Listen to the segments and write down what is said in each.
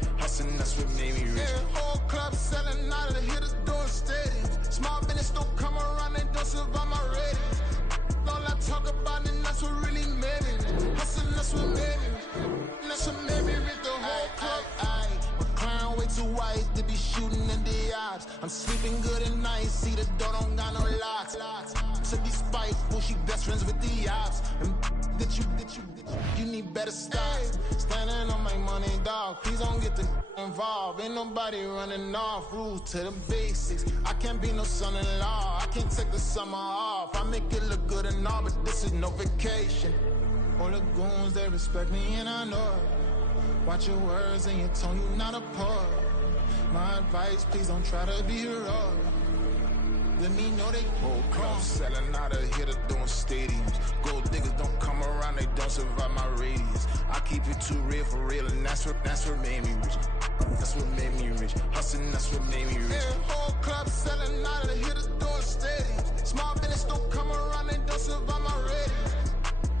rich. Hustling, that's what made me rich. Yeah, whole club selling out of the hitters doing stadiums. Small business don't come around, they don't survive my ratings. All I talk about, and that's what really made me rich. Hustling, that's what made me rich. That's what made me rich. The whole club. McLaren way too white to be shooting in the odds. I'm sleeping good at night, see the door don't got no locks. To be spiteful, she best friends with the ops. And you need better stops. Standing on my money, dog. Please don't get the involved. Ain't nobody running off. Rules to the basics. I can't be no son-in-law. I can't take the summer off. I make it look good and all, but this is no vacation. All the goons, they respect me and I know it. Watch your words and your tone, you not a poet. My advice, please don't try to be heroic. Let me know they whole crowd selling out of here to doing stadiums. Gold diggers don't come around, they don't survive my radius. I keep it too real for real, and that's what made me rich. That's what made me rich. Hustling, that's what made me rich. Yeah, whole club selling out of here to doing stadiums. Small business don't come around, they don't survive my radius.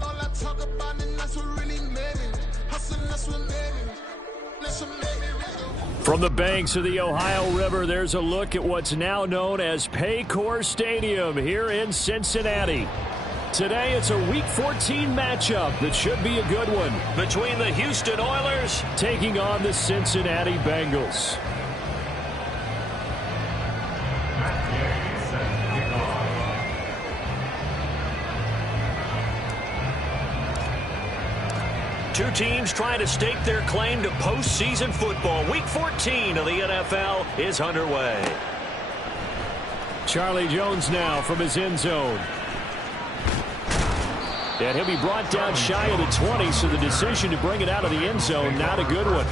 All I talk about, and that's what really made me rich. Hustling, that's what made me rich. That's what made me rich. From the banks of the Ohio River, there's a look at what's now known as Paycor Stadium here in Cincinnati. Today, it's a Week 14 matchup that should be a good one between the Houston Oilers taking on the Cincinnati Bengals. Two teams trying to stake their claim to postseason football. Week 14 of the NFL is underway. Charlie Jones now from his end zone. And he'll be brought down shy of the 20, so the decision to bring it out of the end zone, not a good one.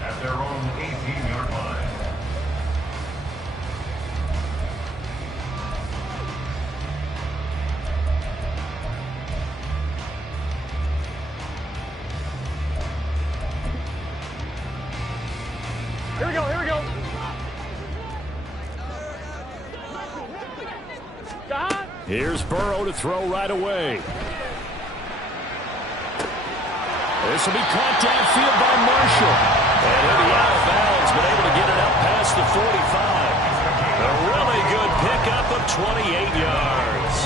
At their own 18-yard line. Here we go, here we go. Here's Burrow to throw right away. This will be caught downfield by Marshall. And he'll be out of bounds, but able to get it up past the 45. A really good pickup of 28 yards.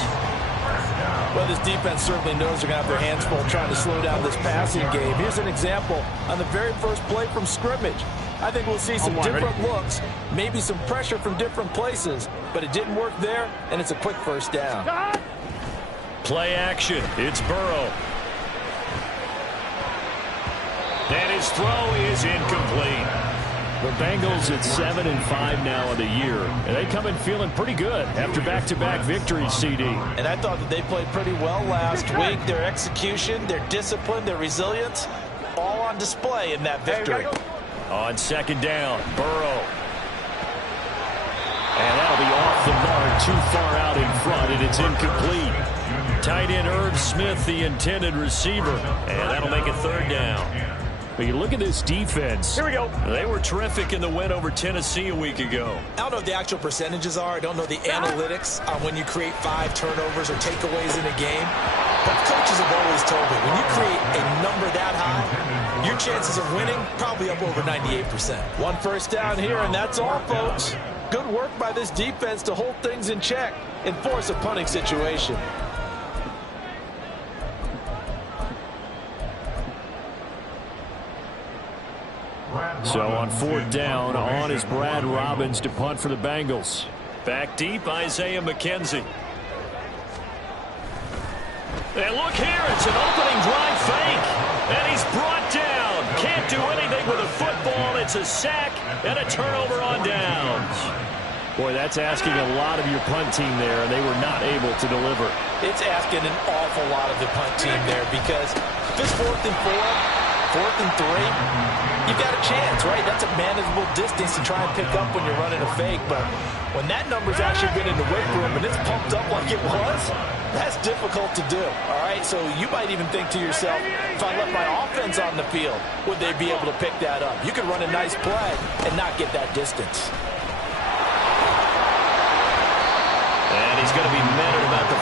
Well, this defense certainly knows they're going to have their hands full trying to slow down this passing game. Here's an example on the very first play from scrimmage. I think we'll see some different looks, maybe some pressure from different places, but it didn't work there, and it's a quick first down. Play action. It's Burrow. And his throw is incomplete. The Bengals at 7-5 now in the year, and they come in feeling pretty good after back-to-back victories, CD. And I thought that they played pretty well last week. Their execution, their discipline, their resilience, all on display in that victory. On second down, Burrow. And that'll be off the mark, too far out in front, and it's incomplete. Tight end Irv Smith, the intended receiver, and that'll make it third down. But you look at this defense. Here we go. They were terrific in the win over Tennessee a week ago. I don't know what the actual percentages are. I don't know the analytics on when you create 5 turnovers or takeaways in a game. But coaches have always told me, when you create a number that high, your chances of winning probably up over 98%. One first down here, and that's all, folks. Good work by this defense to hold things in check and force a punting situation. So on fourth down, on is Brad Robbins to punt for the Bengals. Back deep, Isaiah McKenzie. And look here, it's an opening drive fake. And he's brought down. Can't do anything with a football. It's a sack and a turnover on downs. Boy, that's asking a lot of your punt team there, and they were not able to deliver. It's asking an awful lot of the punt team there, because if it's 4th and 4, 4th and 3, you've got a chance, right? That's a manageable distance to try and pick up when you're running a fake. But when that number's actually been in the weight room and it's pumped up like it was, that's difficult to do, all right? So you might even think to yourself, if I left my offense on the field, would they be able to pick that up? You could run a nice play and not get that distance. And he's going to be met at about the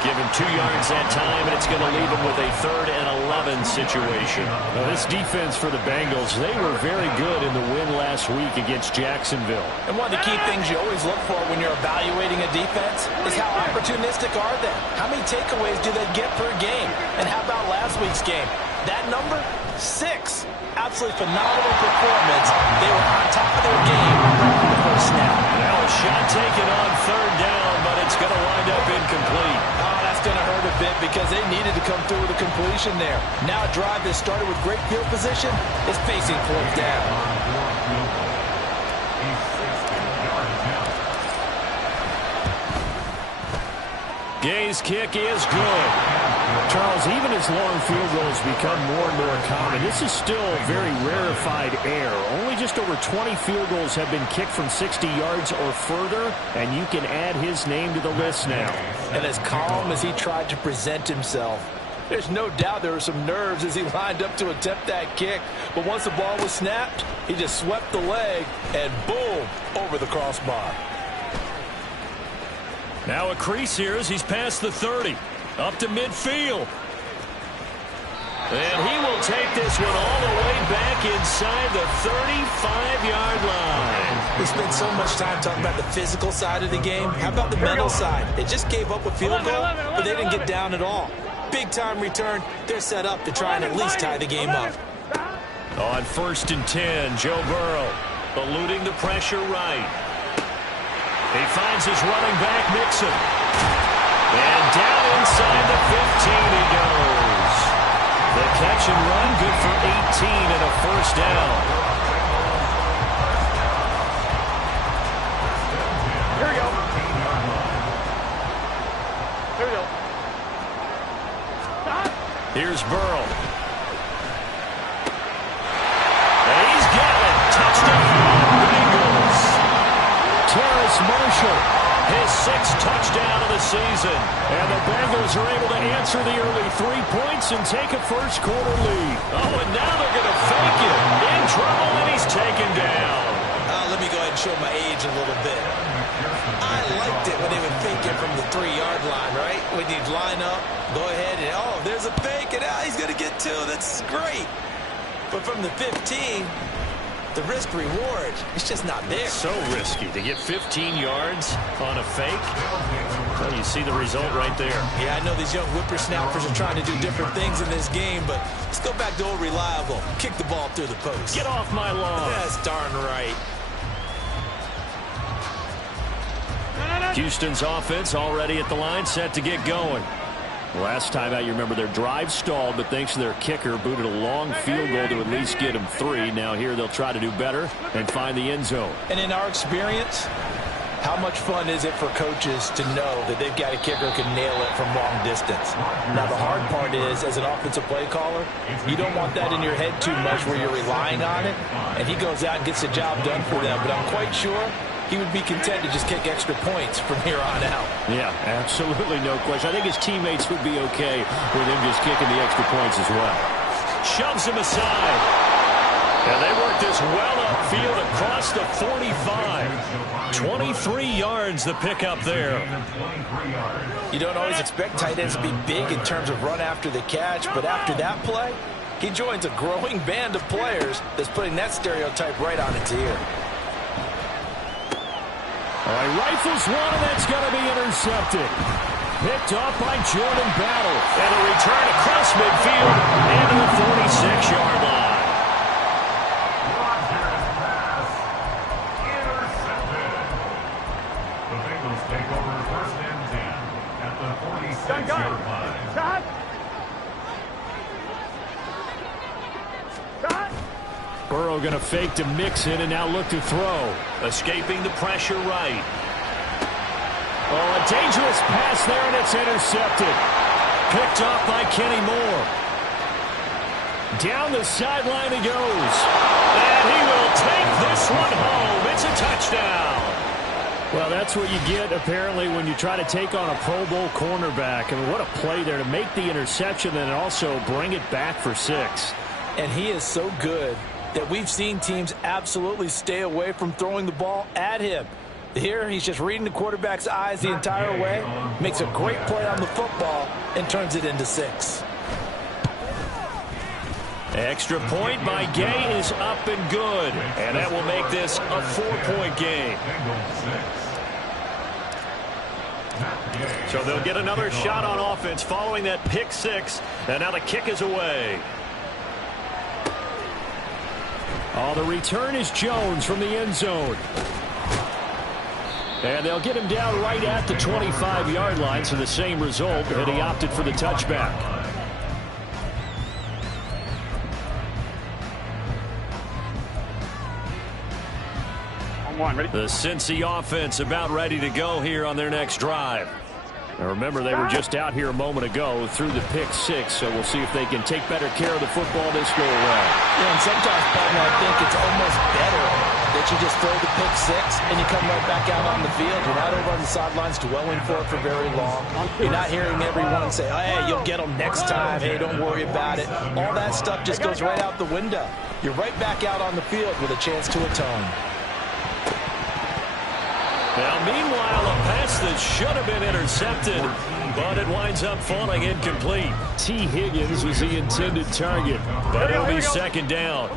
43. Give him 2 yards that time, and it's going to leave him with a 3rd and 11 situation. Well, this defense for the Bengals, they were very good in the win last week against Jacksonville. And one of the key things you always look for when you're evaluating a defense is how opportunistic are they? How many takeaways do they get per game? And how about last week's game? That number, 6. Absolutely phenomenal performance. They were on top of their game right from the first snap. Now a shot taken on 3rd down, but it's going to wind up incomplete. Oh, that's going to hurt a bit because they needed to come through with a completion there. Now a drive that started with great field position is facing 4th down. Gay's kick is good. Charles, even as long field goals become more and more common, this is still very rarefied air. Only just over 20 field goals have been kicked from 60 yards or further, and you can add his name to the list now. And as calm as he tried to present himself, there's no doubt there were some nerves as he lined up to attempt that kick. But once the ball was snapped, he just swept the leg and boom, over the crossbar. Now a crease here as he's past the 30. Up to midfield. And he will take this one all the way back inside the 35-yard line. We spent so much time talking about the physical side of the game. How about the mental side? They just gave up a field goal, but they didn't get down at all. Big-time return. They're set up to try and at least tie the game up. On 1st and 10, Joe Burrow eluding the pressure right. He finds his running back, Mixon. And down inside the 15 he goes. The catch and run, good for 18 and a 1st down. Here we go. Here we go. Here's Burrow. And he's got it. Touchdown, Bengals. Terrace Marshall. His 6th touchdown of the season. And the Bengals are able to answer the early 3 points and take a first-quarter lead. Oh, and now they're going to fake it. In trouble, and he's taken down. Let me go ahead and show my age a little bit. I liked it when they would fake it from the 3-yard line, right? When you'd line up, go ahead, and oh, there's a fake, and he's going to get 2. That's great. But from the 15... the risk-reward, it's just not there. So risky to get 15 yards on a fake. Well, you see the result right there. Yeah, I know these young whippersnappers are trying to do different things in this game, but let's go back to old reliable. Kick the ball through the post. Get off my lawn. That's darn right. Houston's offense already at the line, set to get going. Last time out, you remember their drive stalled, but thanks to their kicker, booted a long field goal to at least get them 3. Now here they'll try to do better and find the end zone. And in our experience, how much fun is it for coaches to know that they've got a kicker who can nail it from long distance? Now the hard part is, as an offensive play caller, you don't want that in your head too much where you're relying on it, and he goes out and gets the job done for them. But I'm quite sure he would be content to just kick extra points from here on out. Yeah, absolutely no question. I think his teammates would be okay with him just kicking the extra points as well. Shoves him aside. And they work this well upfield across the 45. 23 yards the pickup there. You don't always expect tight ends to be big in terms of run after the catch, but after that play, he joins a growing band of players that's putting that stereotype right on its ear. All right, rifles one, and that's going to be intercepted. Picked off by Jordan Battle. And a return across midfield into the 46-yard line. Intercepted. The Bengals take over 1st and 10 at the 46-yard line. Shot. Shot. Burrow going to fake to Mixon and now look to throw. Escaping the pressure right. Oh, a dangerous pass there, and it's intercepted. Picked off by Kenny Moore. Down the sideline he goes. And he will take this one home. It's a touchdown. Well, that's what you get, apparently, when you try to take on a Pro Bowl cornerback. I mean, what a play there to make the interception and also bring it back for 6. And he is so good that we've seen teams absolutely stay away from throwing the ball at him. Here, he's just reading the quarterback's eyes the entire way, makes a great play on the football, and turns it into 6. Extra point by Gay is up and good. And that will make this a 4-point game. So they'll get another shot on offense following that pick 6. And now the kick is away. Oh, the return is Jones from the end zone. And they'll get him down right at the 25-yard line, so the same result, and he opted for the touchback. The Cincy offense about ready to go here on their next drive. Now remember, they were just out here a moment ago through the pick 6, so we'll see if they can take better care of the football this go around. Yeah, and sometimes, partner, I think it's almost better that you just throw the pick 6 and you come right back out on the field. You're not over on the sidelines dwelling for it for very long. You're not hearing everyone say, oh, hey, you'll get them next time. Hey, don't worry about it. All that stuff just goes right out the window. You're right back out on the field with a chance to atone. Now, meanwhile, a pass that should have been intercepted, but it winds up falling incomplete. T. Higgins was the intended target, but it'll be second down.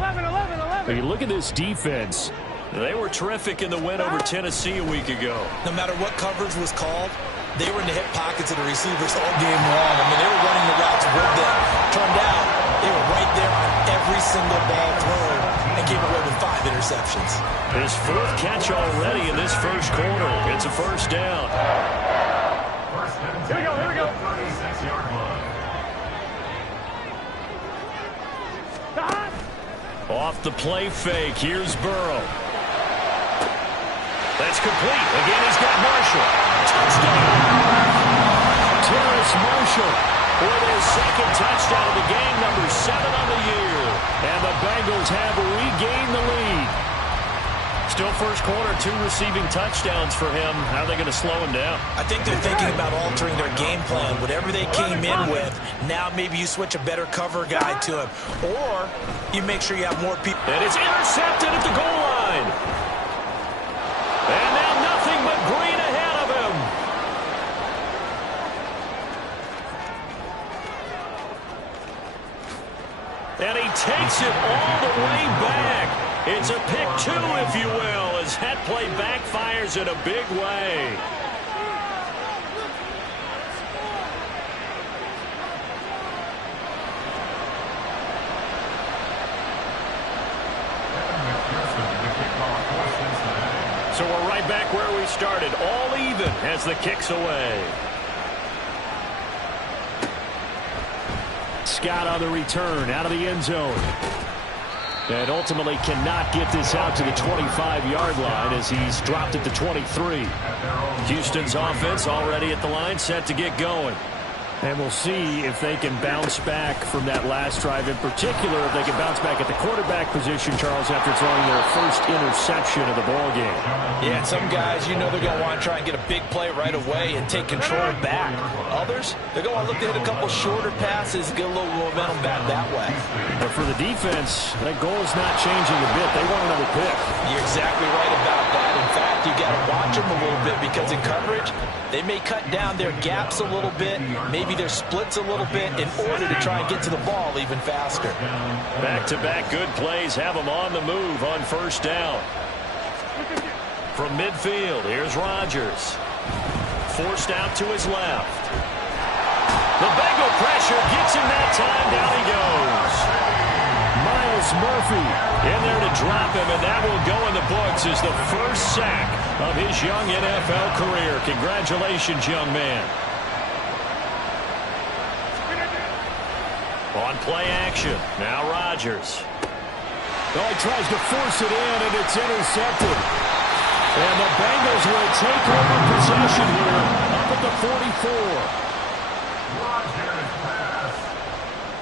11. You look at this defense. They were terrific in the win over Tennessee a week ago. No matter what coverage was called, they were in the hip pockets of the receivers all game long. I mean, they were running the routes with them. Turned out, they were right there on every single ball thrown and came away with 5 interceptions. His 4th catch already in this first quarter. It's a first down. Here we go. 36-yard line. Off the play fake. Here's Burrow. That's complete. Again, he's got Marshall. Touchdown! Terrace Marshall with his 2nd touchdown of the game, number 7 on the year. And the Bengals have regained the lead. Still first quarter, 2 receiving touchdowns for him. How are they going to slow him down? I think they're thinking about altering their game plan. Whatever they came in with, now maybe you switch a better cover guy to him. Or you make sure you have more people. And it's intercepted at the goal line. And now nothing but green ahead of him. And he takes it all the way back. It's a pick 2, if you will, as that play backfires in a big way. So we're right back where we started, all even as the kick's away. Scott on the return, out of the end zone. And ultimately cannot get this out to the 25-yard line as he's dropped it to 23. Houston's offense already at the line, set to get going. And we'll see if they can bounce back from that last drive. In particular, if they can bounce back at the quarterback position, Charles, after throwing their first interception of the ballgame. Yeah, some guys, you know they're going to want to try and get a big play right away and take control back. Others, they're going to look to hit a couple shorter passes, get a little momentum back that way. But for the defense, that goal is not changing a bit. They want another pick. You're exactly right about that. In fact, you got to watch them a little bit because in coverage, they may cut down their gaps a little bit, maybe their splits a little bit in order to try and get to the ball even faster. Back-to-back good plays have them on the move on first down. From midfield, here's Rodgers. Forced out to his left. The Bengal pressure gets him that time. Down he goes. Miles Murphy in there to drop him, and that will go in the books as the first sack of his young NFL career. Congratulations, young man. On play action, now Rodgers. Oh, he tries to force it in, and it's intercepted. And the Bengals will take over possession here up at the 44. Rodgers pass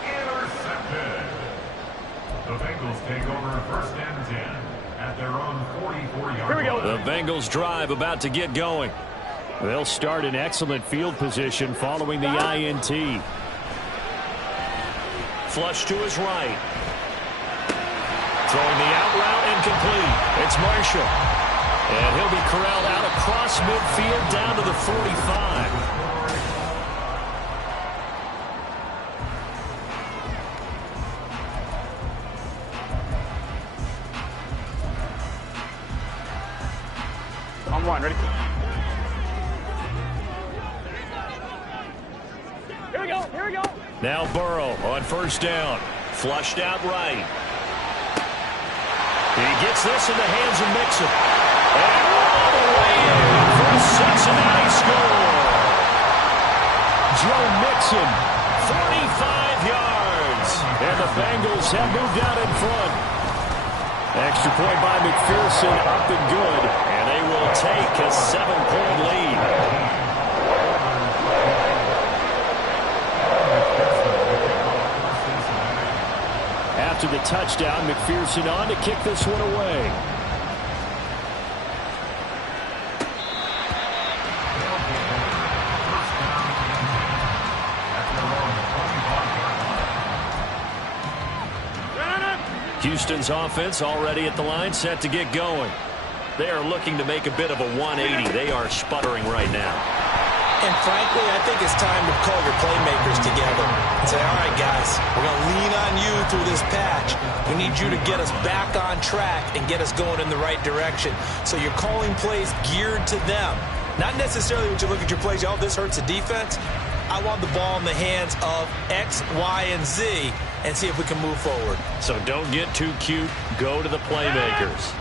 intercepted. The Bengals take over first and 10 at their own 44-yard line. The Bengals drive about to get going. They'll start in excellent field position following the INT. Flush to his right. Throwing the out route incomplete. It's Marshall. And he'll be corralled out across midfield down to the 45. On one, ready? Here we go, here we go. Now Burrow on first down. Flushed out right. He gets this in the hands of Mixon. And all the way in for a Cincinnati score. Joe Mixon, 45 yards. And the Bengals have moved out in front. Extra point by McPherson, up and good. And they will take a 7-point lead. After the touchdown, McPherson on to kick this one away. Houston's offense already at the line, set to get going. They are looking to make a bit of a 180. They are sputtering right now. And frankly, I think it's time to call your playmakers together and say, all right, guys, we're going to lean on you through this patch. We need you to get us back on track and get us going in the right direction. So you're calling plays geared to them. Not necessarily when you look at your plays, oh, this hurts the defense. I want the ball in the hands of X, Y, and Z and see if we can move forward. So don't get too cute. Go to the playmakers.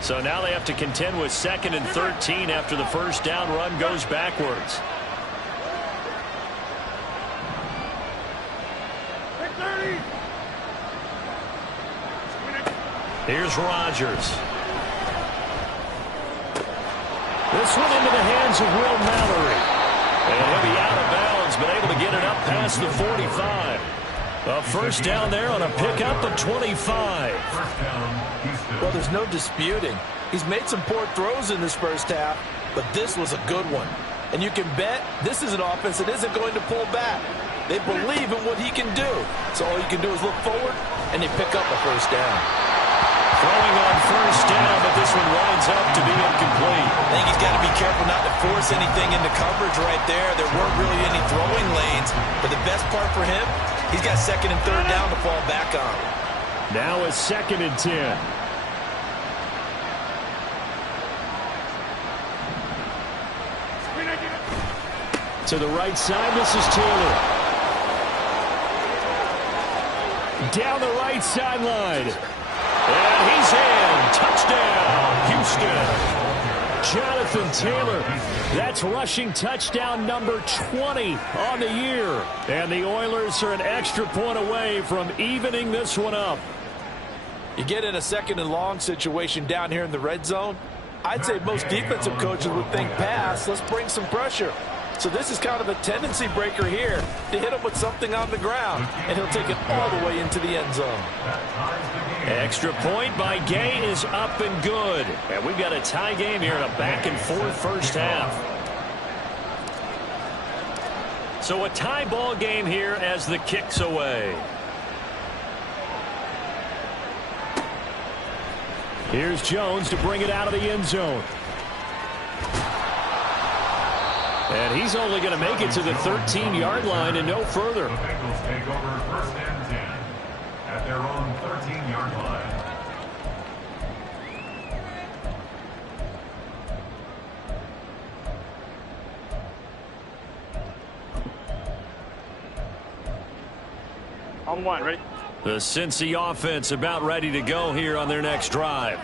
So now they have to contend with 2nd and 13 after the first down run goes backwards. Here's Rodgers. This one into the hands of Will Mallory. And he'll be out of bounds, but able to get it up past the 45. A first down there on a pickup of 25. Well, there's no disputing. He's made some poor throws in this first half, but this was a good one. And you can bet this is an offense that isn't going to pull back. They believe in what he can do. So all you can do is look forward, and they pick up a first down. Throwing on first down, but this one winds up to be incomplete. I think he's got to be careful not to force anything into coverage right there. There weren't really any throwing lanes, but the best part for him, he's got 2nd and 3rd down to fall back on. Now a 2nd and 10. To the right side, this is Taylor. Down the right sideline. And he's in. Touchdown, Houston. Jonathan Taylor. That's rushing touchdown number 20 on the year. And the Oilers are an extra point away from evening this one up. You get in a 2nd and long situation down here in the red zone. I'd say most defensive coaches would think pass. Let's bring some pressure. So this is kind of a tendency breaker here to hit him with something on the ground, and he'll take it all the way into the end zone. Extra point by Gay is up and good. And we've got a tie game here in a back-and-forth first half. So a tie ball game here as the kick's away. Here's Jones to bring it out of the end zone. And he's only going to make it to the 13-yard line and no further. The Bengals take over 1st and 10 at their own 13-yard line. On one, ready? The Cincy offense about ready to go here on their next drive.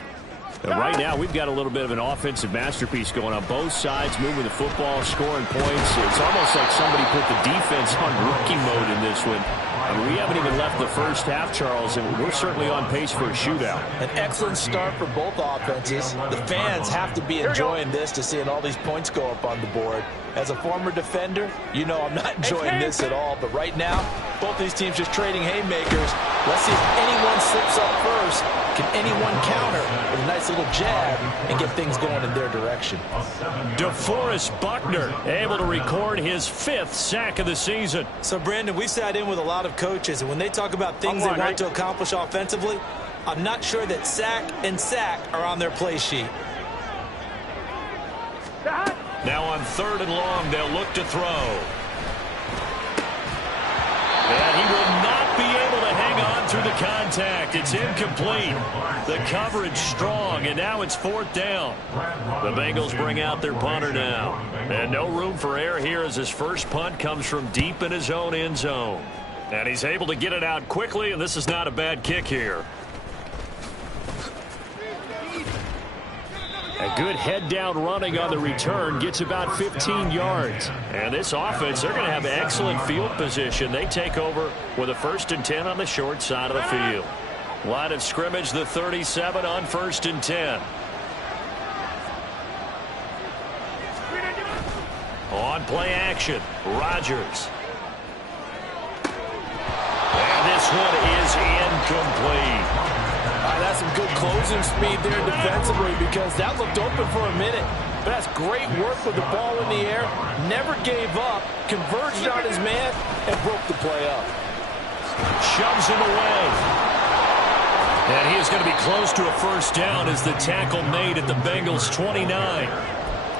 And right now, we've got a little bit of an offensive masterpiece going on both sides, moving the football, scoring points. It's almost like somebody put the defense on rookie mode in this one. I mean, we haven't even left the first half, Charles, and we're certainly on pace for a shootout. An excellent start for both offenses. The fans have to be enjoying this to seeing all these points go up on the board. As a former defender, you know I'm not enjoying this at all. But right now, both these teams just trading haymakers. Let's see if anyone slips up first. Can anyone counter with a nice little jab and get things going in their direction? DeForest Buckner able to record his 5th sack of the season. So, Brandon, we've sat in with a lot of coaches, and when they talk about things they want to accomplish offensively, I'm not sure that sack and sack are on their play sheet. Now on 3rd and long, they'll look to throw. And he will not be able to hang on through the contact. It's incomplete. The coverage strong, and now it's 4th down. The Bengals bring out their punter now. And no room for error here as his first punt comes from deep in his own end zone. And he's able to get it out quickly, and this is not a bad kick here. A good head-down running on the return gets about 15 yards. And this offense, they're going to have excellent field position. They take over with a 1st and 10 on the short side of the field. Line of scrimmage, the 37 on 1st and 10. On play action, Rodgers. And this one is incomplete. That's some good closing speed there defensively because that looked open for a minute. But that's great work with the ball in the air. Never gave up, converged on his man, and broke the play up. Shoves him away. And he is going to be close to a 1st down as the tackle made at the Bengals' 29.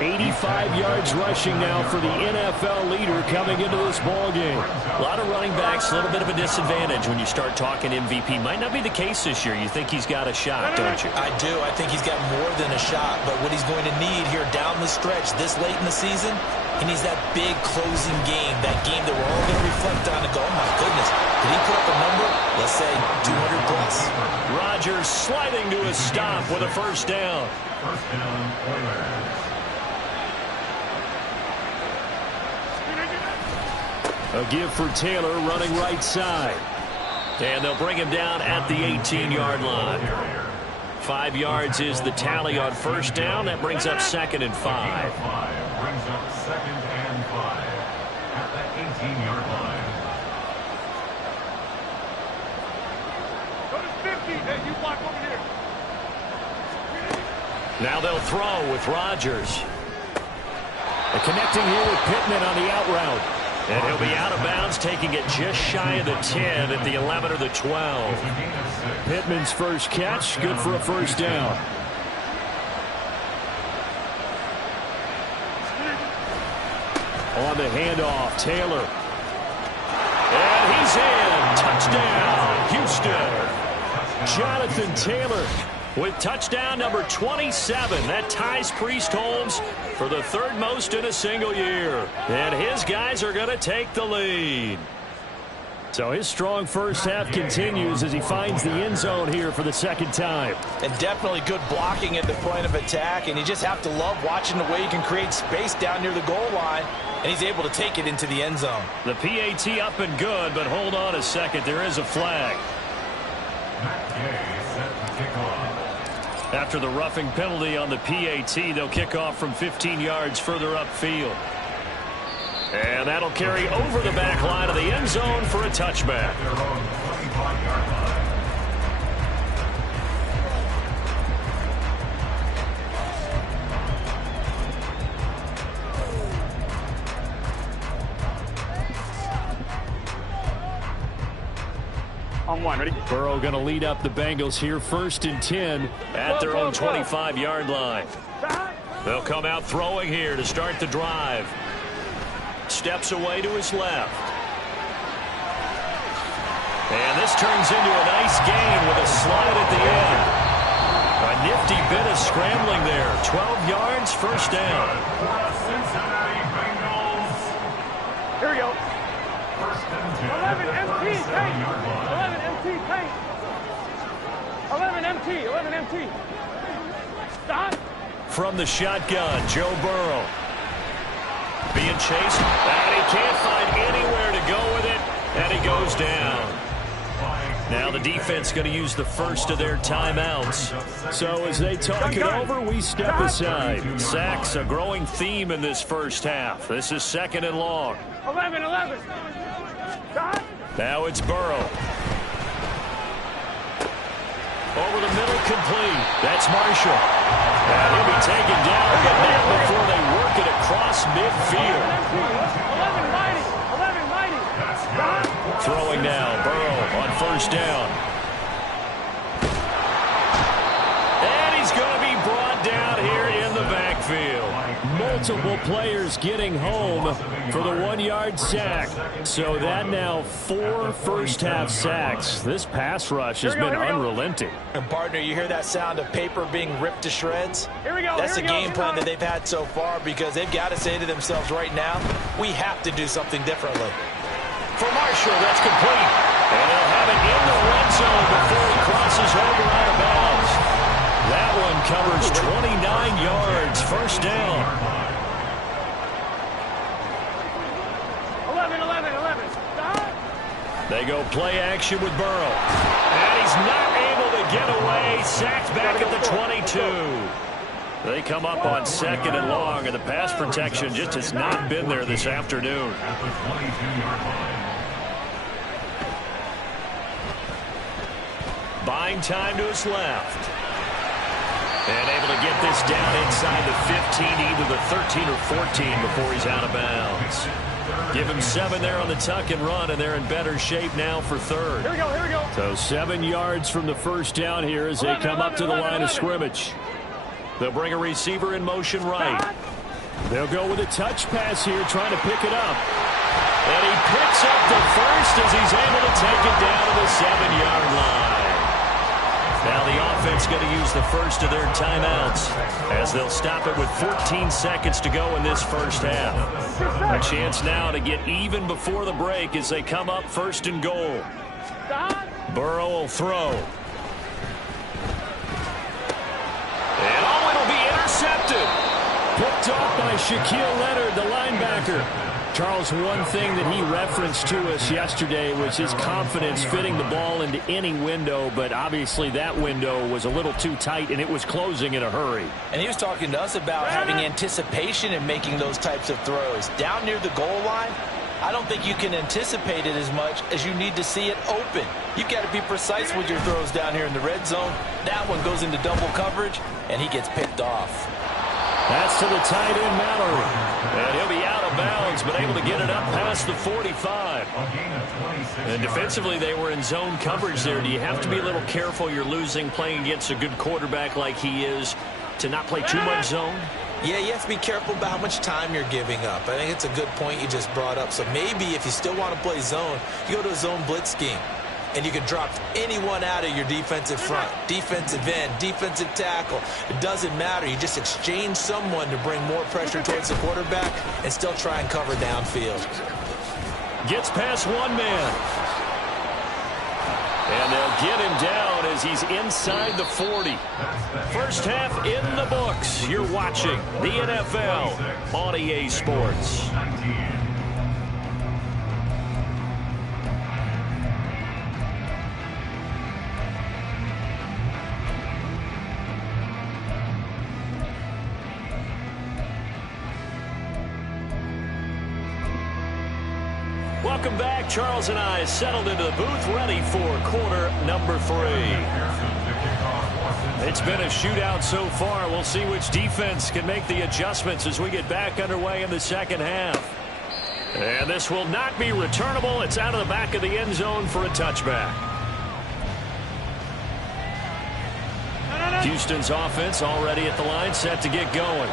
85 yards rushing now for the NFL leader coming into this ball game. A lot of running backs, a little bit of a disadvantage when you start talking MVP. Might not be the case this year. You think he's got a shot, don't you? I do. I think he's got more than a shot. But what he's going to need here down the stretch this late in the season, he needs that big closing game, that game that we're all going to reflect on and go, oh, my goodness, did he put up a number? Let's say 200 plus. Rodgers sliding to a stop with a 1st down. 1st down, Oilers. A give for Taylor running right side. And they'll bring him down at the 18-yard line. 5 yards is the tally on 1st down. That brings up 2nd and 5. Brings up 2nd and 5 at the 18-yard line. Go to 50, then you block over here. Now they'll throw with Rodgers. Connecting here with Pittman on the out route. And he'll be out of bounds, taking it just shy of the 10 at the 11 or the 12. Pittman's first catch, good for a 1st down. On the handoff, Taylor. And he's in. Touchdown, Houston. Jonathan Taylor with touchdown number 27. That ties Priest Holmes for the 3rd most in a single year. And his guys are going to take the lead. So his strong first half continues as he finds the end zone here for the 2nd time. And definitely good blocking at the point of attack. And you just have to love watching the way he can create space down near the goal line. And he's able to take it into the end zone. The PAT up and good, but hold on a second. There is a flag. After the roughing penalty on the PAT, they'll kick off from 15 yards further upfield. And that'll carry over the back line of the end zone for a touchback. On 1, ready? Burrow going to lead up the Bengals here, 1st and 10 at their own 25-yard line. They'll come out throwing here to start the drive. Steps away to his left. And this turns into a nice gain with a slide at the end. A nifty bit of scrambling there. 12 yards, 1st down. Cincinnati Bengals. Here we go. 11 MT, paint. 11 MT, paint. 11 MT, 11 MT. Stop. From the shotgun, Joe Burrow. Being chased, and he can't find anywhere to go with it, and he goes down. Now the defense going to use the first of their timeouts. So as they talk it over, we step aside. Sacks, a growing theme in this first half. This is 2nd and long. 11. Stop. Now it's Burrow. Over the middle, complete. That's Marshall. And he'll be taken down, but not before they work it across midfield. 11 mighty. Stop. Throwing now, Burrow on 1st down. And he's going to be brought down here in the backfield. multiple players getting home for the 1-yard sack. So that now 4 first-half sacks. This pass rush has been unrelenting. And, partner, you hear that sound of paper being ripped to shreds? Here we go. That's the game plan that they've had so far, because they've got to say to themselves right now, we have to do something differently. For Marshall, that's complete. And they'll have it in the red zone before he crosses over out of bounds. That one covers 29 yards, first down. 11. They go play action with Burrow. And he's not able to get away. Sacked back at the 22. They come up on 2nd and long, and the pass protection just has not been there this afternoon. At the 22-yard line. Buying time to his left. And able to get this down inside the 15, either the 13 or 14 before he's out of bounds. Give him 7 there on the tuck and run, and they're in better shape now for 3rd. Here we go. So 7 yards from the first down here as they come up to the line of scrimmage. They'll bring a receiver in motion right. They'll go with a touch pass here, trying to pick it up. And he picks up the first as he's able to take it down to the 7-yard line. Now the offense going to use the first of their timeouts as they'll stop it with 14 seconds to go in this first half. A chance now to get even before the break as they come up 1st and goal. Burrow will throw. And it'll be intercepted. Picked off by Shaquille Leonard, the linebacker. Charles, one thing that he referenced to us yesterday was his confidence fitting the ball into any window, but obviously that window was a little too tight, and it was closing in a hurry. And he was talking to us about having anticipation in making those types of throws. Down near the goal line, I don't think you can anticipate it as much as you need to see it open. You've got to be precise with your throws down here in the red zone. That one goes into double coverage, and he gets picked off. That's to the tight end, Mallory. And he'll be out of bounds, but able to get it up past the 45. And defensively, they were in zone coverage there. Do you have to be a little careful you're losing playing against a good quarterback like he is to not play too much zone? Yeah, you have to be careful about how much time you're giving up. I think it's a good point you just brought up. So maybe if you still want to play zone, you go to a zone blitz scheme. And you can drop anyone out of your defensive front, defensive end, defensive tackle. It doesn't matter. You just exchange someone to bring more pressure towards the quarterback and still try and cover downfield. Gets past one man. And they'll get him down as he's inside the 40. First half in the books. You're watching the NFL on EA Sports. Welcome back. Charles and I settled into the booth, ready for quarter number 3. It's been a shootout so far. We'll see which defense can make the adjustments as we get back underway in the second half. And this will not be returnable. It's out of the back of the end zone for a touchback. Houston's offense already at the line, set to get going.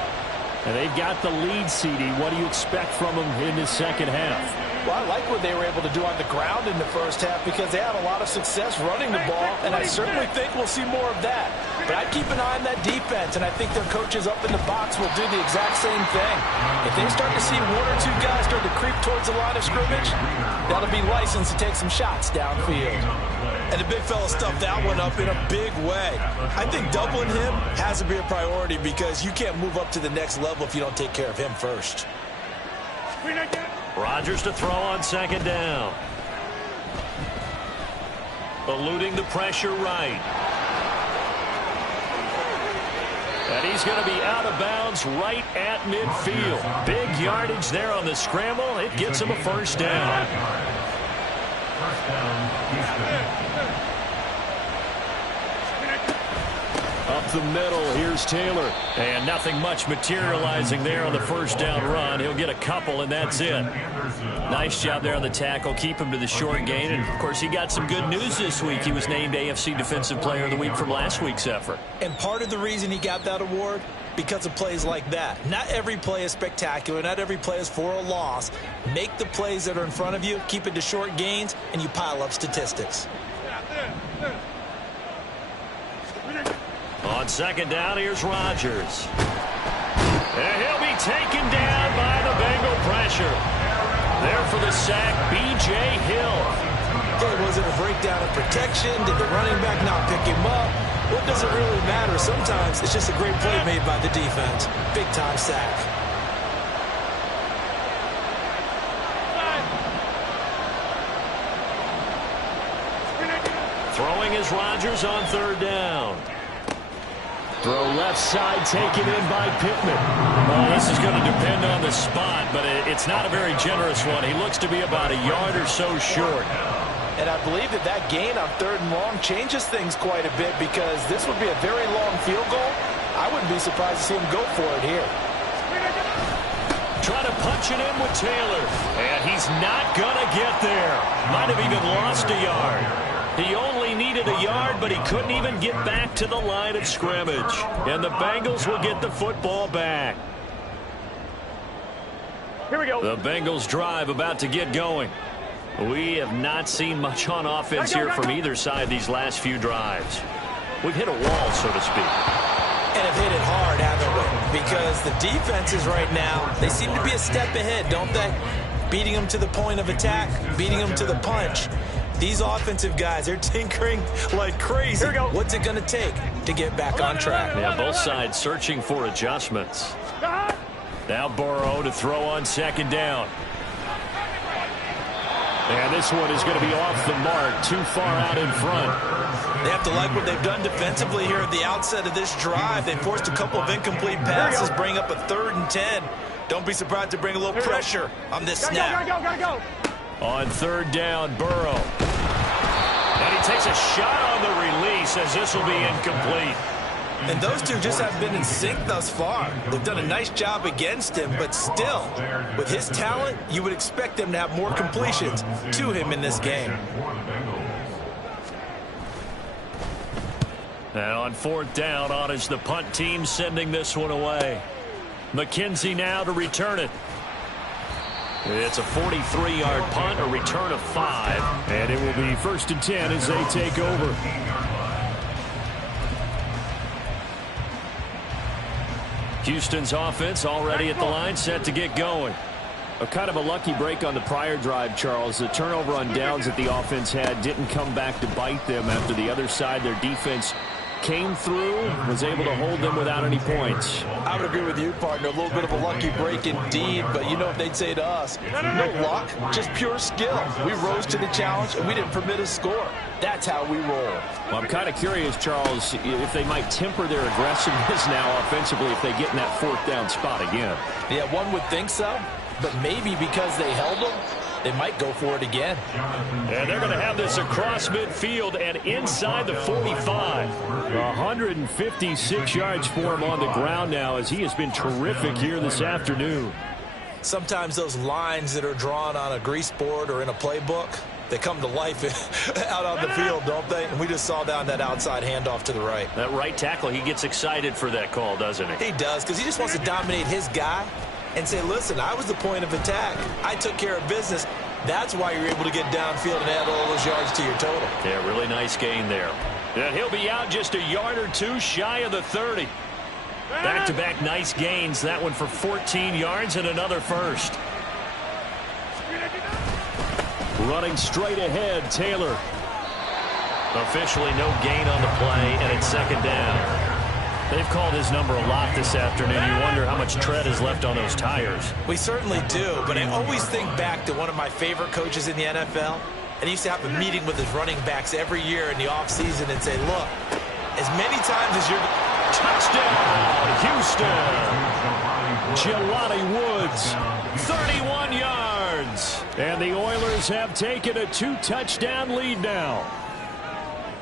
And they've got the lead, CD. What do you expect from them in this second half? Well, I like what they were able to do on the ground in the first half because they had a lot of success running the ball, and I certainly think we'll see more of that. But I'd keep an eye on that defense, and I think their coaches up in the box will do the exact same thing. If they start to see 1 or 2 guys start to creep towards the line of scrimmage, that'll be licensed to take some shots downfield. And the big fella stuffed that one up in a big way. I think doubling him has to be a priority because you can't move up to the next level if you don't take care of him first. Rodgers to throw on second down. Eluding the pressure right. And he's going to be out of bounds right at midfield. Big yardage there on the scramble. It gets him a first down. A the middle. Here's Taylor. And nothing much materializing there on the first down run. He'll get a couple, and that's it. Nice job there on the tackle. Keep him to the short gain. And, of course, he got some good news this week. He was named AFC Defensive Player of the Week from last week's effort. And part of the reason he got that award, because of plays like that. Not every play is spectacular. Not every play is for a loss. Make the plays that are in front of you, keep it to short gains, and you pile up statistics. On second down, here's Rodgers. And he'll be taken down by the Bengal pressure. There for the sack, B.J. Hill. Okay, was it a breakdown of protection? Did the running back not pick him up? What does it really matter? Sometimes it's just a great play made by the defense. Big-time sack. Throwing is Rodgers on third down. Throw left side taken in by Pittman. Well, this is going to depend on the spot, but it's not a very generous one. He looks to be about a yard or so short. And I believe that gain on third and long changes things quite a bit, because this would be a very long field goal. I wouldn't be surprised to see him go for it here. Trying to punch it in with Taylor. And he's not going to get there. Might have even lost a yard. He only needed a yard, but he couldn't even get back to the line of scrimmage. And the Bengals will get the football back. Here we go. The Bengals drive about to get going. We have not seen much on offense here from either side these last few drives. We've hit a wall, so to speak. And have hit it hard, haven't we? Because the defenses right now, they seem to be a step ahead, don't they? Beating them to the point of attack, beating them to the punch. These offensive guys, they're tinkering like crazy. Here we go. What's it going to take to get back on track? Yeah, both sides searching for adjustments. Now Burrow to throw on second down. And this one is going to be off the mark, too far out in front. They have to like what they've done defensively here at the outset of this drive. They forced a couple of incomplete passes, bring up a 3rd and 10. Don't be surprised to bring a little pressure on this snap. Gotta go. On third down, Burrow. And he takes a shot on the release, as this will be incomplete. And those two just have been in sync thus far. They've done a nice job against him, but still, with his talent, you would expect them to have more completions to him in this game. And on fourth down, on is the punt team sending this one away. McKenzie now to return it. It's a 43-yard punt, a return of 5. And it will be 1st and 10 as they take over. Houston's offense already at the line, set to get going. Kind of a lucky break on the prior drive, Charles. The turnover on downs that the offense had didn't come back to bite them after the other side. Their defense came through, was able to hold them without any points. I would agree with you, partner. A little bit of a lucky break indeed, but you know what they'd say to us? No luck, just pure skill. We rose to the challenge, and we didn't permit a score. That's how we roll. Well, I'm kind of curious, Charles, if they might temper their aggressiveness now offensively if they get in that 4th down spot again. Yeah, one would think so, but maybe because they held them, they might go for it again. And they're going to have this across midfield and inside the 45. 156 yards for him on the ground now, as he has been terrific here this afternoon. Sometimes those lines that are drawn on a grease board or in a playbook, they come to life out on the field, don't they? And we just saw down that outside handoff to the right. That right tackle, he gets excited for that call, doesn't he? He does, because he just wants to dominate his guy and say, listen, I was the point of attack. I took care of business. That's why you're able to get downfield and add all those yards to your total. Yeah, really nice gain there. And he'll be out just a yard or two shy of the 30. Back-to-back nice gains. That one for 14 yards and another first. Running straight ahead, Taylor. Officially no gain on the play, and it's second down. They've called his number a lot this afternoon. You wonder how much tread is left on those tires. We certainly do, but I always think back to one of my favorite coaches in the NFL. And he used to have a meeting with his running backs every year in the offseason and say, look, as many times as you're... Touchdown, Houston. Jelani Woods, 31 yards. And the Oilers have taken a 2-touchdown lead now.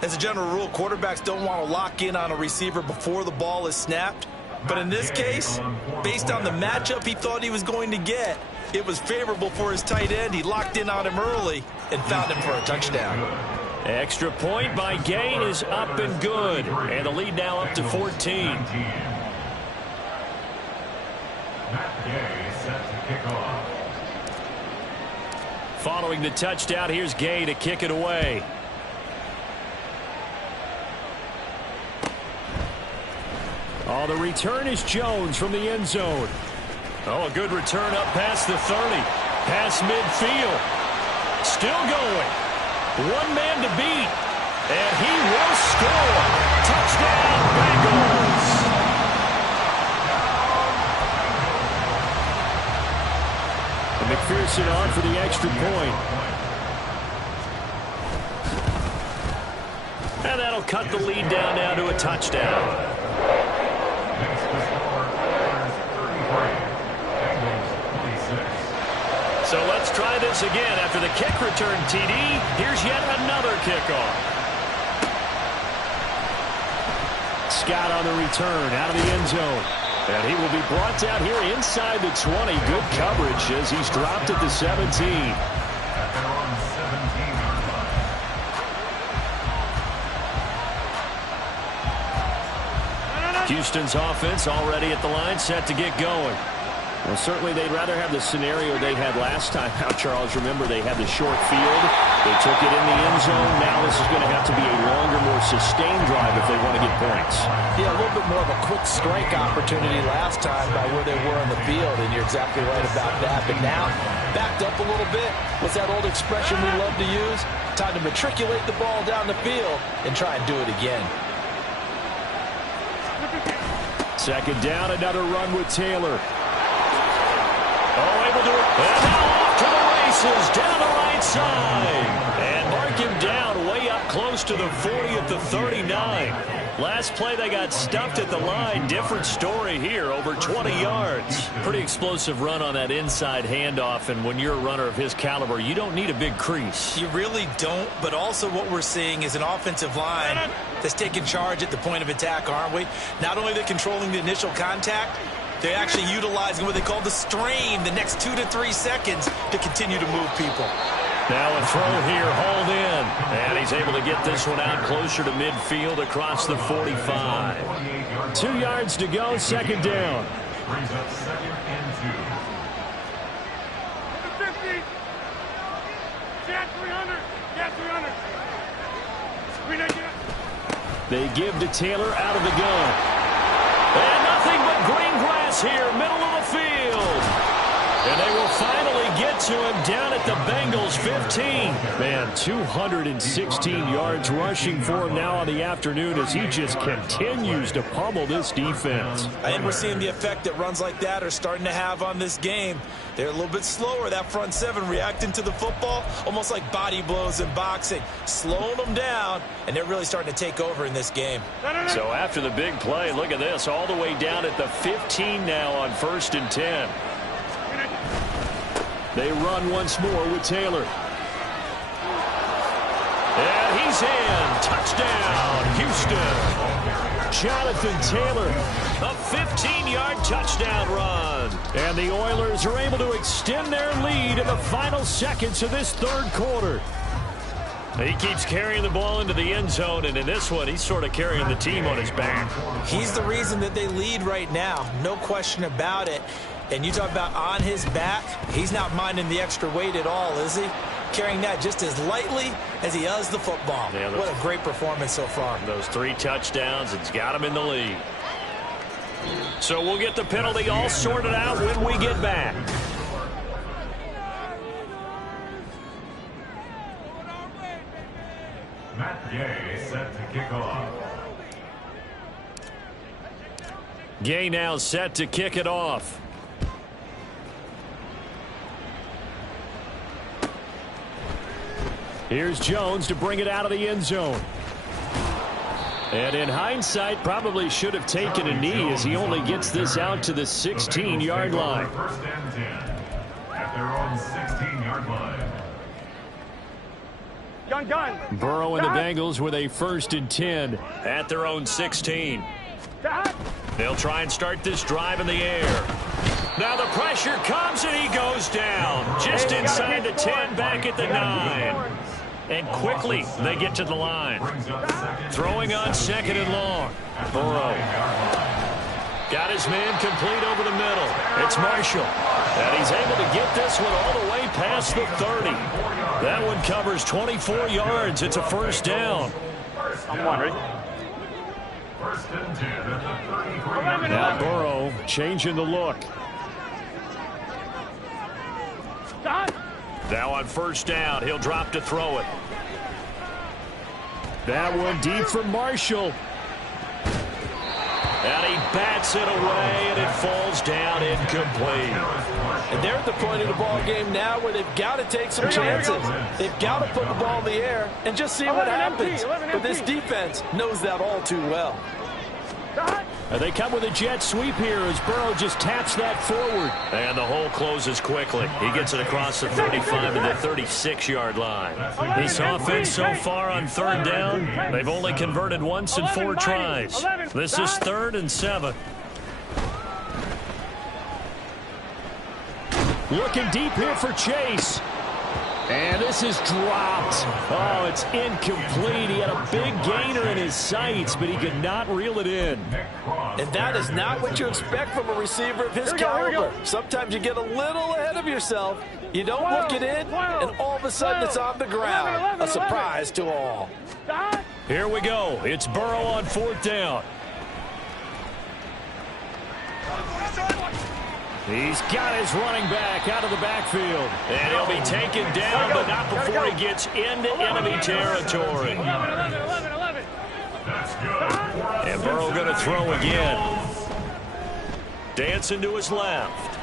As a general rule, quarterbacks don't want to lock in on a receiver before the ball is snapped. But in this case, based on the matchup he thought he was going to get, it was favorable for his tight end. He locked in on him early and found him for a touchdown. Extra point by Gain is up and good. And the lead now up to 14. Matt Gay set to kick off. Following the touchdown, here's Gay to kick it away. Oh, the return is Jones from the end zone. Oh, a good return up past the 30. Past midfield. Still going. One man to beat. And he will score. Touchdown, Bengals. And McPherson on for the extra point. And that'll cut the lead down now to a touchdown. So let's try this again. After the kick return TD, here's yet another kickoff. Scott on the return out of the end zone. And he will be brought down here inside the 20. Good coverage as he's dropped at the 17. Houston's offense already at the line, set to get going. Well, certainly they'd rather have the scenario they had last time out, Charles. Remember, they had the short field. They took it in the end zone. Now this is going to have to be a longer, more sustained drive if they want to get points. Yeah, a little bit more of a quick strike opportunity last time by where they were on the field, and you're exactly right about that. But now, backed up a little bit. What's that old expression we love to use? Time to matriculate the ball down the field and try and do it again. Second down, another run with Taylor. Oh, able to, and now off to the races, down the right side. And mark him down way up close to the 40 at the 39. Last play, they got stuffed at the line. Different story here, over 20 yards. Pretty explosive run on that inside handoff, and when you're a runner of his caliber, you don't need a big crease. You really don't, but also what we're seeing is an offensive line that's taking charge at the point of attack, aren't we? Not only are they controlling the initial contact, they're actually utilizing what they call the strain, the next 2 to 3 seconds, to continue to move people. Now a throw here, hauled in. And he's able to get this one out closer to midfield across the 45. 2 yards to go, second down. Brings up second and 2. 50. Jet 300. Jet 300. Screen again. They give to Taylor out of the gun. And nothing but green grass here, middle of the field. And they will finally get to him down at the Bengals 15. Man, 216 yards rushing for him now on the afternoon as he just continues to pummel this defense. I think we're seeing the effect that runs like that are starting to have on this game. They're a little bit slower, that front seven, reacting to the football, almost like body blows in boxing, slowing them down, and they're really starting to take over in this game. So after the big play, look at this, all the way down at the 15 now on 1st and 10. They run once more with Taylor. And he's in. Touchdown, Houston. Jonathan Taylor, a 15-yard touchdown run. And the Oilers are able to extend their lead in the final seconds of this third quarter. He keeps carrying the ball into the end zone, and in this one, he's sort of carrying the team on his back. He's the reason that they lead right now, no question about it. And you talk about on his back, he's not minding the extra weight at all, is he? Carrying that just as lightly as he does the football. Yeah, what a great performance so far. Those 3 touchdowns, it's got him in the lead. So we'll get the penalty all sorted out when we get back. Matt Gay set to kick off. Gay now set to kick it off. Here's Jones to bring it out of the end zone. And in hindsight, probably should have taken a knee as he only gets this out to the 16-yard line. First and 10 at their own 16-yard line. Gun. Burrow and the Bengals with a 1st and 10 at their own 16. They'll try and start this drive in the air. Now the pressure comes and he goes down. Just inside the 10, back at the 9. And quickly they get to the line. Throwing on 2nd and long. Burrow got his man complete over the middle. It's Marshall. And he's able to get this one all the way past the 30. That one covers 24 yards. It's a 1st down. I'm wondering. Now Burrow changing the look. Now on 1st down, he'll drop to throw it. That one deep for Marshall. And he bats it away, and it falls down incomplete. And they're at the point of the ball game now where they've got to take some chances. They've got to put the ball in the air and just see what happens. But this defense knows that all too well. They come with a jet sweep here as Burrow just taps that forward. And the hole closes quickly. He gets it across the 35 to the 36-yard line. This offense so far on 3rd down, they've only converted once in 4 tries. This is 3rd and 7. Looking deep here for Chase. And this is dropped. Oh, it's incomplete. He had a big gainer in his sights, but he could not reel it in. And that is not what you expect from a receiver of his caliber. Sometimes you get a little ahead of yourself. You don't look it in, and all of a sudden it's on the ground. A surprise to all. Here we go. It's Burrow on 4th down. He's got his running back out of the backfield. And he'll be taken down, but not before he gets into enemy territory. 11. And Burrow going to throw again. Dancing to his left.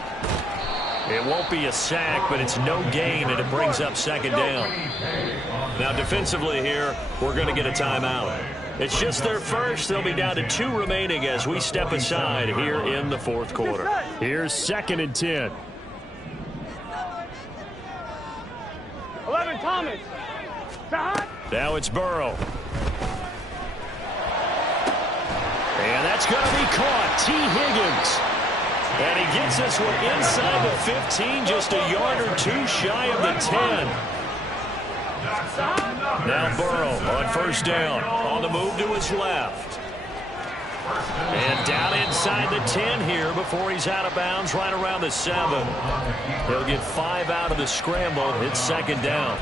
It won't be a sack, but it's no gain, and it brings up 2nd down. Now defensively here, we're going to get a timeout. It's just their first. They'll be down to 2 remaining as we step aside here in the 4th quarter. Here's 2nd and 10. 11, Thomas. Now it's Burrow. And that's going to be caught. T. Higgins. And he gets this one inside the 15, just a yard or 2 shy of the 10. Now Burrow on 1st down. On the move to his left. And down inside the 10 here before he's out of bounds right around the 7. He'll get 5 out of the scramble. It's 2nd down.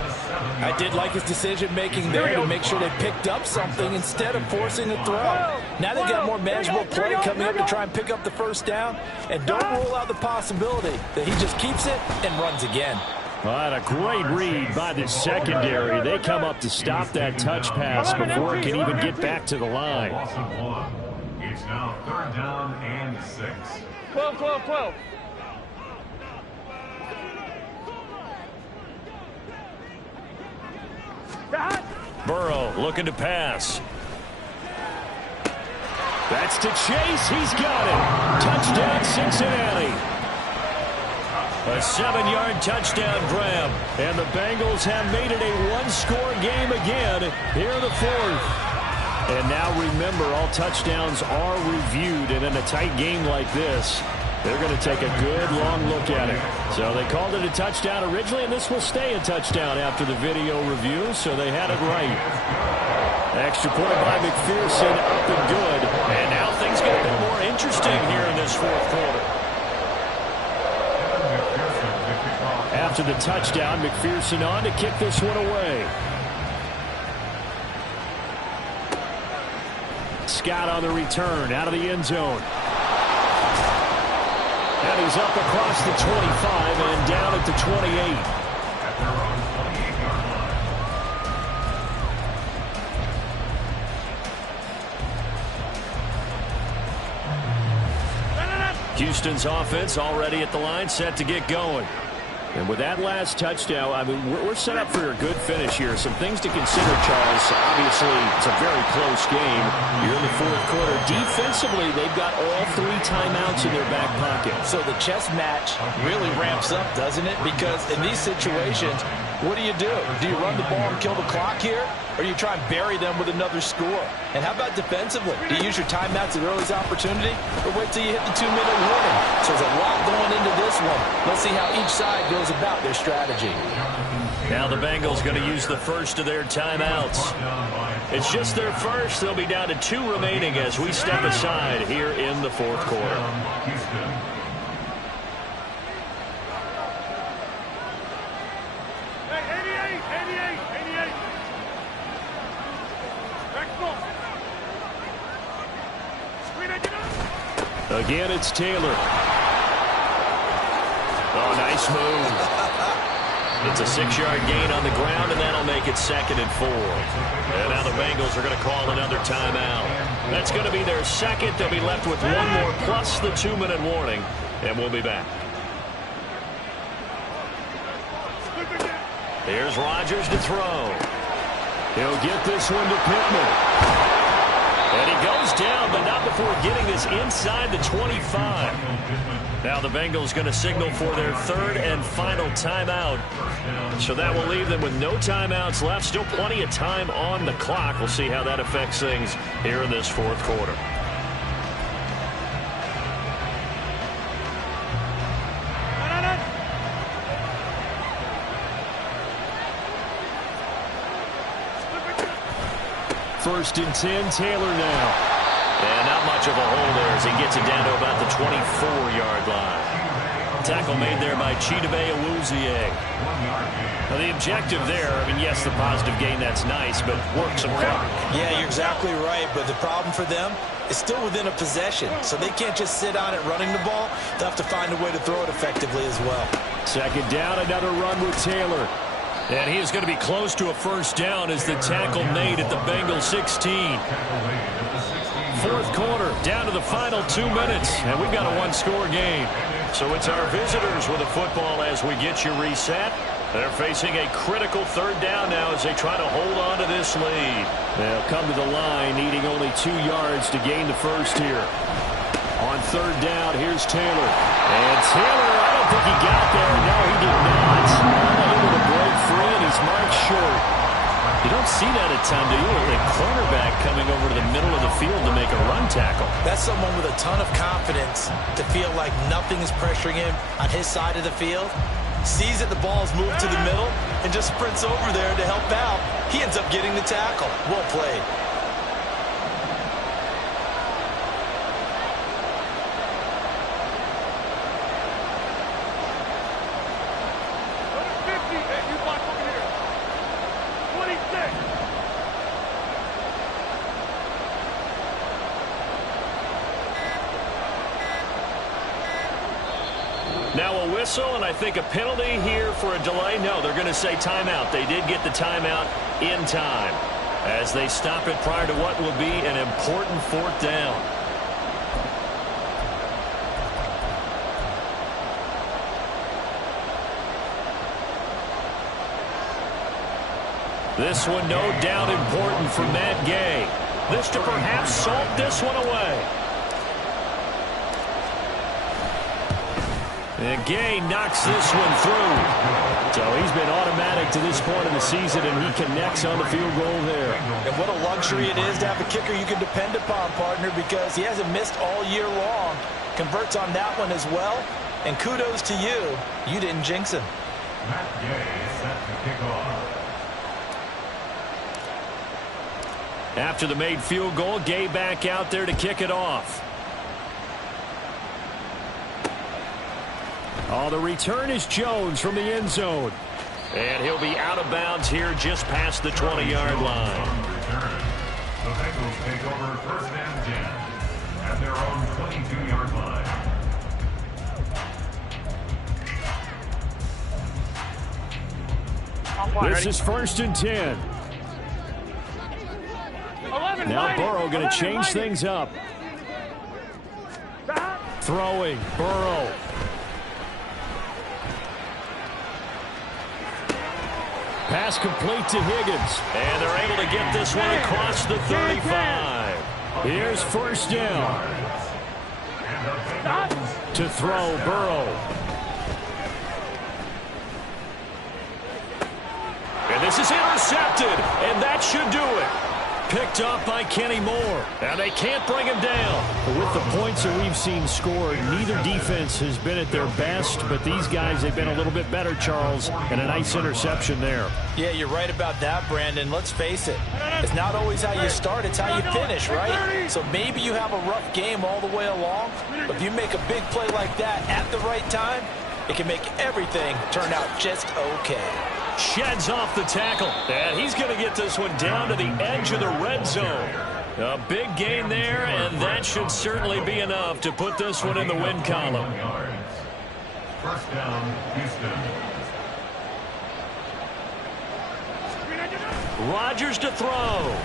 I did like his decision-making there to make sure they picked up something instead of forcing a throw. Now they've got more manageable play coming up to try and pick up the 1st down. And don't rule out the possibility that he just keeps it and runs again. Well, and a great read by the secondary. They come up to stop that touch pass before it can even get back to the line. It's now 3rd down and 6. 12. Burrow looking to pass. That's to Chase. He's got it. Touchdown, Cincinnati. A 7-yard touchdown grab. And the Bengals have made it a 1-score game again here in the 4th. And now remember, all touchdowns are reviewed. And in a tight game like this, they're going to take a good long look at it. So they called it a touchdown originally, and this will stay a touchdown after the video review. So they had it right. Extra point by McPherson, up and good. And now things get a bit more interesting here in this 4th quarter. After the touchdown, McPherson on to kick this one away. Scott on the return, out of the end zone. And he's up across the 25 and down at the 28. Houston's offense already at the line, set to get going. And with that last touchdown, I mean, we're set up for a good finish here. Some things to consider, Charles. Obviously, it's a very close game. You're in the 4th quarter. Defensively, they've got all 3 timeouts in their back pocket. So the chess match really ramps up, doesn't it? Because in these situations, What do? Do you run the ball and kill the clock here? Or do you try and bury them with another score? And how about defensively? Do you use your timeouts at earliest opportunity? Or wait till you hit the 2-minute warning? So there's a lot going into this one. Let's see how each side goes about their strategy. Now the Bengals going to use the first of their timeouts. It's just their first. They'll be down to 2 remaining as we step aside here in the fourth quarter. Again, it's Taylor. Oh, nice move. It's a 6-yard gain on the ground, and that'll make it 2nd and 4. And now the Bengals are going to call another timeout. That's going to be their second. They'll be left with 1 more plus the 2-minute warning, and we'll be back. Here's Rodgers to throw. He'll get this one to Pittman. And he goes down, but not before getting this inside the 25. Now the Bengals going to signal for their 3rd and final timeout. So that will leave them with no timeouts left. Still plenty of time on the clock. We'll see how that affects things here in this fourth quarter. First and 10, Taylor now. And not much of a hole there as he gets it down to about the 24-yard line. Tackle made there by Chidobe Awuzie. Now the objective there, I mean, yes, the positive gain, that's nice, but work some clock. Yeah, you're exactly right, but the problem for them is still within a possession, so they can't just sit on it running the ball. They'll have to find a way to throw it effectively as well. 2nd down, another run with Taylor. And he is going to be close to a first down as the tackle made at the Bengals 16. Fourth quarter, down to the final 2 minutes, and we've got a 1-score game. So it's our visitors with the football as we get you reset. They're facing a critical 3rd down now as they try to hold on to this lead. They'll come to the line needing only 2 yards to gain the first here. On 3rd down, here's Taylor. And Taylor, I don't think he got there. No, he did not. Able to break free, and he's marked short. You don't see that a ton, do you? With a cornerback coming over to the middle of the field to make a run tackle. That's someone with a ton of confidence to feel like nothing is pressuring him on his side of the field. Sees that the ball's moved to the middle and just sprints over there to help out. He ends up getting the tackle. Well played. Now a whistle, and I think a penalty here for a delay. No, they're going to say timeout. They did get the timeout in time as they stop it prior to what will be an important 4th down. This one, no doubt, important for Matt Gay. This to perhaps salt this one away. And Gay knocks this one through. So he's been automatic to this point in the season, and he connects on the field goal there. And what a luxury it is to have a kicker you can depend upon, partner, because he hasn't missed all year long. Converts on that one as well. And kudos to you. You didn't jinx him. Matt Gay set to kick off. After the made field goal, Gay back out there to kick it off. Oh, the return is Jones from the end zone. And he'll be out of bounds here just past the 20-yard line. The Bengals take over 1st and 10 at their own 22-yard line. This is 1st and 10. Now Burrow going to change things up. Throwing, Burrow. Pass complete to Higgins. And they're able to get this one across the 35. Here's 1st down. To throw, Burrow. This is intercepted, and that should do it. Picked up by Kenny Moore, and they can't bring him down. With the points that we've seen scored, neither defense has been at their best, but these guys have been a little bit better, Charles, and a nice interception there. Yeah, you're right about that, Brandon. Let's face it. It's not always how you start, it's how you finish, right? So maybe you have a rough game all the way along, but if you make a big play like that at the right time, it can make everything turn out just okay. Sheds off the tackle, and he's going to get this one down to the edge of the red zone. A big gain there, and that should certainly be enough to put this one in the win column. First down, Houston. Rodgers to throw.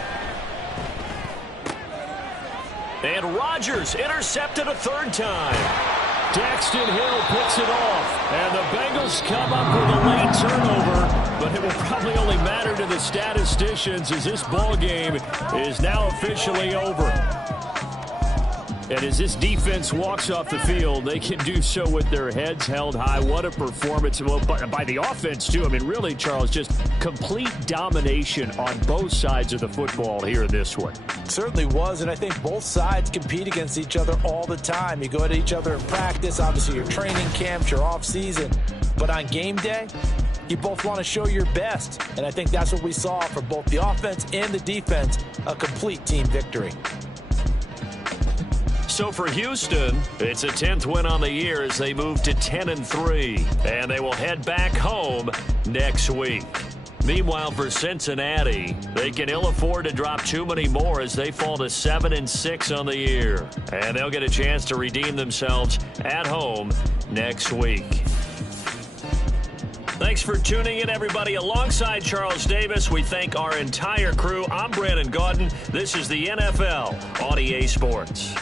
And Rodgers intercepted a third time. Daxton Hill picks it off, and the Bengals come up with a late turnover, but it will probably only matter to the statisticians as this ball game is now officially over. And as this defense walks off the field, they can do so with their heads held high. What a performance. Well, by the offense, too. I mean, really, Charles, just complete domination on both sides of the football here in this one. It certainly was, and I think both sides compete against each other all the time. You go at each other in practice, obviously your training camps, your off-season. But on game day, you both want to show your best. And I think that's what we saw for both the offense and the defense, a complete team victory. So for Houston, it's a 10th win on the year as they move to 10-3, and they will head back home next week. Meanwhile, for Cincinnati, they can ill afford to drop too many more as they fall to 7-6 on the year, and they'll get a chance to redeem themselves at home next week. Thanks for tuning in, everybody. Alongside Charles Davis, we thank our entire crew. I'm Brandon Gaudin. This is the NFL on EA Sports.